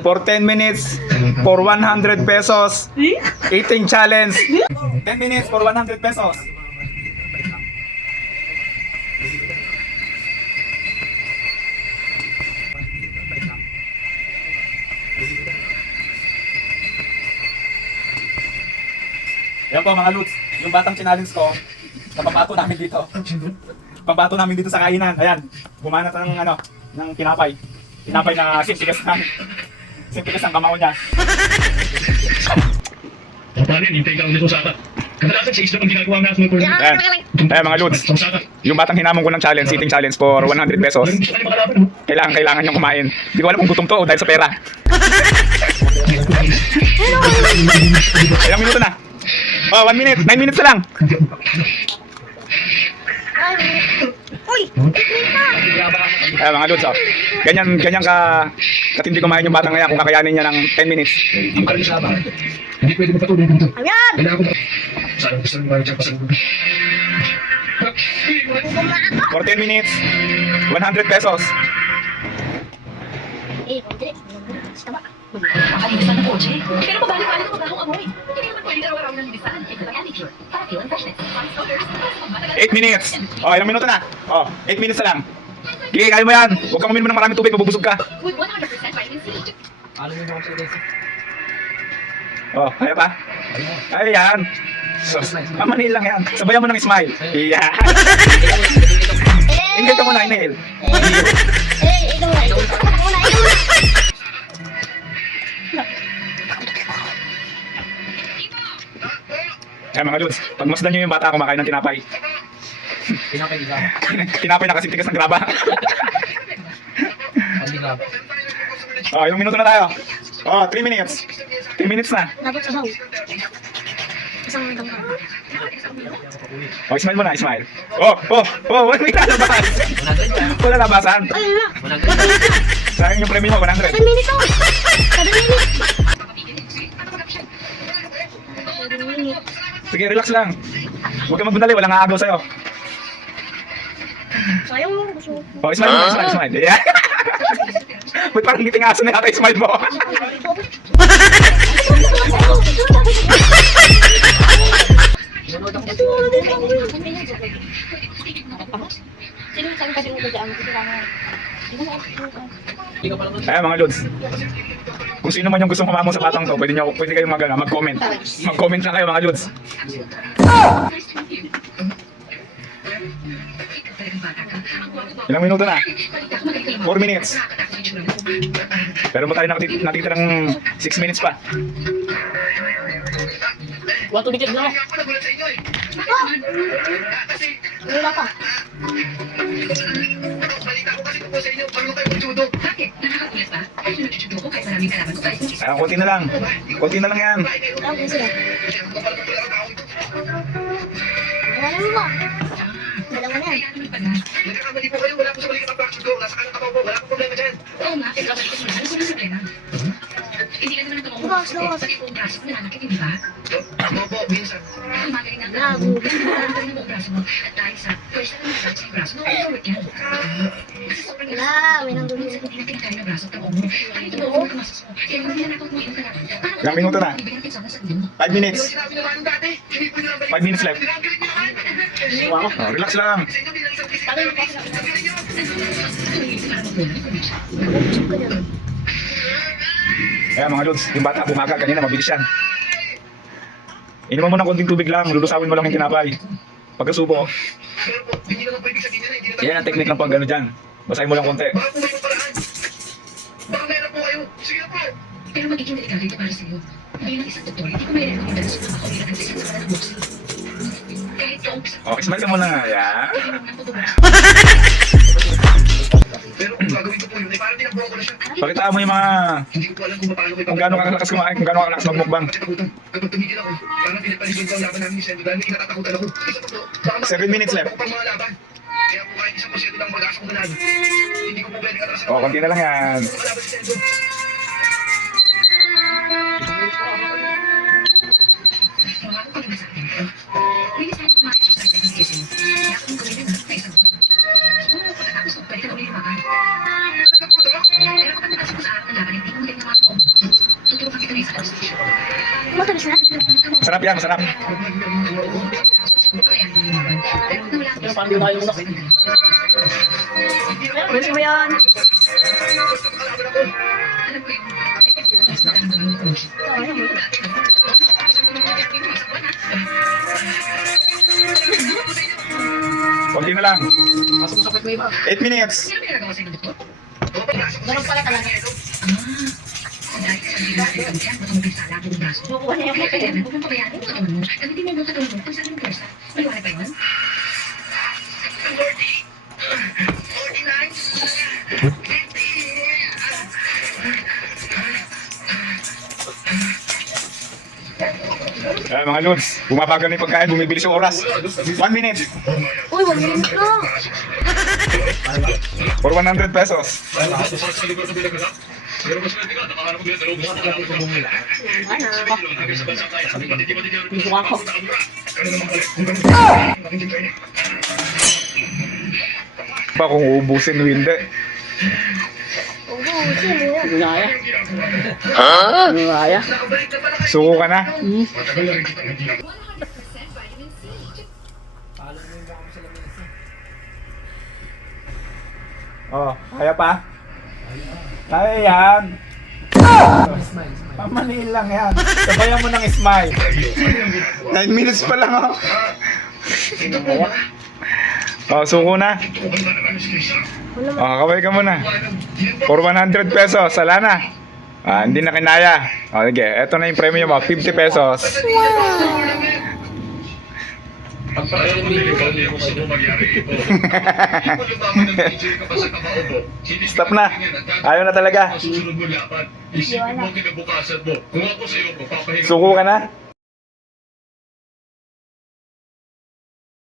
For 10 minutes, for 100 pesos. Eating challenge. 10 minutes for 100 pesos. Yan po mga Lods, yung batang challenge ko, napapato namin dito. Pambato namin dito sa kainan. Ayan, bumanat ng tinapay. Tinapay na simpigas ng kamao niya. Paano yun? Hintay ka ulit sa sata. Kadalasan sa isla ang ginagawa nga sa mga Ayan, ayan mga Lods, yung batang hinamon ko ng challenge, eating challenge for 100 pesos. Kailangan niyang kumain. Hindi ko alam kung gutom to o dahil sa pera. Ilang minuto na? Oh, 1 minute. 9 minutes na lang. Uy! Ayan mga Lods, oh. Ganyan katindi kumain yung batang ngayon kung kakayanin niya ng 10 minutes. Hindi pwede magpatuloy dito. Ayan! Kailangan ko ba? Saan gusto mo dyan pasalubong? For 10 minutes, 100 pesos. Eh, konti. Tama. Makalimutan ng kotse. Pero pabalik-balik ang maghahong amoy. Hindi naman pwede araw-araw ng libisan. Ito lang attitude. Para feel and freshness. Fun odors. 8 minutes. Oh, ilang minuto na? Oh, 8 minutes na lang. Kiki, kaya mo yan. Huwag kang uminom ng maraming tubig, mabubusog ka. With 100% vitamin C. Oh, kaya pa? Kaya yan. So, mamanil lang yan. Sabayan mo ng smile. Yeah. Inhale ka muna, inhale. Ikaw muna. Ikaw muna. Kaya mga Lods, pagmasdan nyo yung bata kumakain ng tinapay. Tinapay na kasi tigas ng graba. Oh, ilang minuto na tayo? Oh, 3 minutes. 3 minutes na. Dapat sabaw. Isang tangka. Oh, smile muna, smile. May lalabas. Wala labasan. Ayun na. Sa akin yung premium mo, 100. 7 minutes oh. 7 minutes. Sige, relax lang. Huwag kang magmadali, walang aagaw sa'yo. Sayang mo. Gusto mo. Oh, smile mo, smile. Yeah. Ba't parang ngiting aso na yata yung smile mo? Sino saan kasi mo dyan? Ayan mga Lods. Kung sino man yung gustong kumamon sa batang to, pwede kayong mag-comment. Mag-comment lang kayo mga Lods. Ilang minuto na? 4 minutes. Pero mo tayo natitirang 6 minutes pa. Wato dikit na. Wala pa. Ayan, konti na lang. Konti na lang yan. Okay, sila. Wala mo ba? Dalawa na yan. Nagkakamali po kayo, wala po sa balikat ang fracture ko. Nasa kanan ka po, wala po problema dyan. Oo nga, pero ako ito na. Ano sa problema? Hindi ka naman tumawag. Bukas, bukas. Pati po ang braso ko nananakit, hindi ba? Opo, minsan. Ang magaling ng Labo. Ang mo ang braso mo. At dahil sa first time na sa braso, no-overwork yan. Kasi sobrang Wala, may nanggulo. Minsan hindi natin kaya ng braso at ang mo. Kahit ito mo, kamasas mo. Kaya hindi na natot mo yung talaga. Ilang minuto na? 5 minutes. Sinabi na namin dati, hindi po nyo naman. 5 minutes left. Oh, relax lang. Ayan mga Lods, yung bata bumaga kanina, mabilis yan. Inuman mo ng konting tubig lang, lulusawin mo lang yung tinapay. Pagkasubo, Hindi naman pwede sabihin na, hindi naman. yan ang technique ng pag ano dyan. Basahin mo lang konti. Baka po may paraan. Baka meron po kayo. Sige na po. Pero magiging delikado ito para sa'yo. Bilang isang doktor, hindi ko may rekomendasyon sa makakawira ng sakit sa kanan ng buksi. Kahit yung umpisa Oh, smile ka muna nga, yan. Pero kung gagawin ko po yun, eh parang tinagbuhan ko na siya. Pakitaan mo yung mga, Hindi ko po alam kung paano ko kung gaano kakalakas kumain, kung gaano kakalakas magmukbang. Takutan. Kapag tumigil ako, parang pinagpalisin ko ang laban namin ni Sendo dahil kinatatakutan ako. Isa pa po, baka 7 minutes left. ako pang mga laban. Kaya po kahit 1% lang pag-asa ko manalo. Hindi ko po pwede katrasan. Oh, konti na lang yan. Kalaban si Sendo. Tumawag ko rin sa akin. Bilis na mga exercise na gising. Kaya kung gawin na sa isang buwan. Siguro pagkatapos mo, pwede ka na ulit lumakan. Pero kapag nakasok ko sa araw ng laban, hindi ito, masarap. Masarap yan, masarap. Pero parang di tayo unak. Gusto mo yan? Kunti na lang. Pasok mo sa pwede ba? 8 minutes. Sino pinagawa sa'yo ng doktor? Ganun pala talaga. Dahil sa hindi na kayo dyan, ba't mo pinsala ang buong braso? Kukuha na yung Kaya huwag mong pabayaan yung katawan mo. Gamitin mo yung mga katawan mo kung saan yung pwersa. Maliwanag ba yun? 49. Mga Lods, bumabagal na yung pagkain, bumibilis yung oras. 1 minute Uy, 1 minute lang. for 100 pesos. Pero mas natin ka, nakahanap ko yan sa loob mo. Ano? Pinusuka ko. Pa kung uubusin o hindi. Ubusin mo yan. Hindi kaya. Hindi kaya. Suko ka na. Oh, kaya pa? Kaya yan. Pamaniin lang yan. Sabayan mo ng smile. 9 minutes pa lang oh. Oh, suko na. Oh, kakaway ka muna. For 100 pesos, sala na. Ah, hindi na kinaya. Oh, sige, eto na yung premium mo, 50 pesos. Stop na. Ayaw na talaga. Susunod mo laban. Isipin mo kinabukasan mo. Kung ako sa'yo, mapapahinga. Suko ka na?